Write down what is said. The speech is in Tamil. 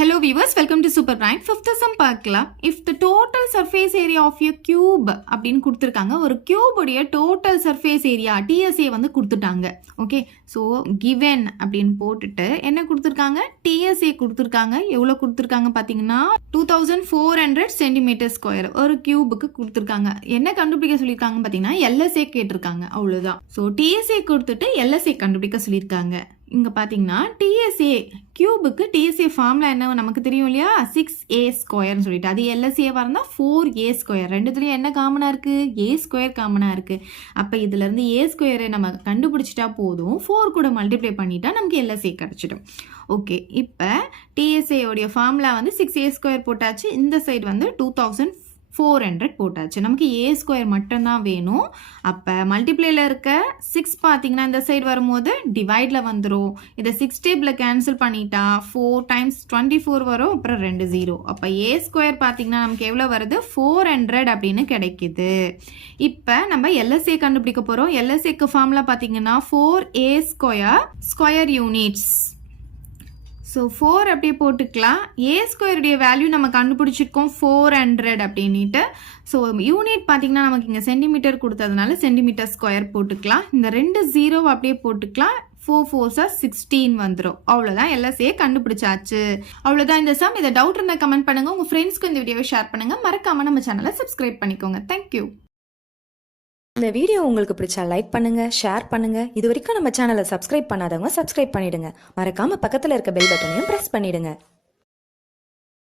Hello viewers, welcome to Super Prime. Fifth sum பார்க்கலாம். If the total surface area of a cube அப்படின்னு கொடுத்துருக்காங்க, ஒரு cube உடைய total surface area TSA வந்து கொடுத்துட்டாங்க. ஓகே, ஸோ given அப்படின்னு போட்டுட்டு என்ன கொடுத்துருக்காங்க, TSA கொடுத்துருக்காங்க. எவ்வளோ கொடுத்துருக்காங்க பார்த்தீங்கன்னா 2400 சென்டிமீட்டர் ஸ்கொயர் ஒரு கியூபுக்கு கொடுத்துருக்காங்க. என்ன கண்டுபிடிக்க சொல்லியிருக்காங்க பார்த்தீங்கன்னா LSA கேட்டிருக்காங்க, அவ்வளோதான். ஸோ TSA கொடுத்துட்டு LSA கண்டுபிடிக்க சொல்லியிருக்காங்க. இங்கே பார்த்தீங்கன்னா டிஎஸ்ஏ கியூபுக்கு டிஎஸ்ஏ ஃபார்முலா என்ன நமக்கு தெரியும் இல்லையா, 6a ஸ்கொயர்னு சொல்லிட்டு, அது எல்எஸ்ஏவாக இருந்தால் 4a ஸ்கொயர். ரெண்டுத்துலேயும் என்ன காமனாக இருக்குது, a ஸ்கொயர் காமனாக இருக்குது. அப்போ இதுலேருந்து a ஸ்கொயரை நம்ம கண்டுபிடிச்சிட்டா போதும், 4 கூட மல்டிப்ளை பண்ணிட்டா நமக்கு எல்எஸ்ஏ கிடச்சிடும். ஓகே, இப்போ டிஎஸ்ஏயோடைய ஃபார்முலா வந்து 6a ஸ்கொயர் போட்டாச்சு, இந்த சைடு வந்து 2400 போட்டாச்சு. நமக்கு a ஸ்கொயர் மட்டும்தான் வேணும். அப்போ மல்டிப்ளேயில் இருக்க 6 பார்த்தீங்கன்னா இந்த சைடு வரும்போது டிவைடில் வந்துடும். இதை 6 டேபிளில் கேன்சல் பண்ணிட்டா 4 × 24 வரும், அப்புறம் 2 0. அப்போ a ஸ்கொயர் பார்த்தீங்கன்னா நமக்கு எவ்வளோ வருது, 400 அப்படின்னு கிடைக்குது. இப்போ நம்ம எல்எஸ்ஏ கண்டுபிடிக்க போகிறோம். எல்எஸ்ஏக்கு ஃபார்முலா பார்த்தீங்கன்னா 4a ஸ்கொயர் யூனிட்ஸ். ஸோ 4 அப்படியே போட்டுக்கலாம். a ஸ்கொயருடைய வேல்யூ நம்ம கண்டுபிடிச்சிருக்கோம் 400 அப்படின்ட்டு. ஸோ யூனிட் பார்த்தீங்கன்னா நமக்கு இங்கே சென்டிமீட்டர் கொடுத்ததுனால சென்டிமீட்டர் ஸ்கொயர் போட்டுக்கலாம். இந்த 2 0 அப்படியே போட்டுக்கலாம். 4 4s 16 வந்துடும். அவ்வளோதான், எல்எஸ்ஏ கண்டுபிடிச்சாச்சு. அவ்வளோதான் இந்த சம். இதை டவுட் இருந்தால் கமெண்ட் பண்ணுங்கள், உங்கள் ஃப்ரெண்ட்ஸ்க்கு இந்த வீடியோவை ஷேர் பண்ணுங்கள், மறக்காமல் நம்ம சேனலை சப்ஸ்கிரைப் பண்ணிக்கோங்க. தேங்க்யூ. இந்த வீடியோ உங்களுக்கு பிடிச்சா லைக் பண்ணுங்க, ஷேர் பண்ணுங்க. இது வரைக்கும் நம்ம சேனலை சப்ஸ்கிரைப் பண்ணாதவங்க சப்ஸ்கிரைப் பண்ணிடுங்க. மறக்காம பக்கத்துல இருக்க பெல் பட்டனையும் பிரஸ் பண்ணிடுங்க.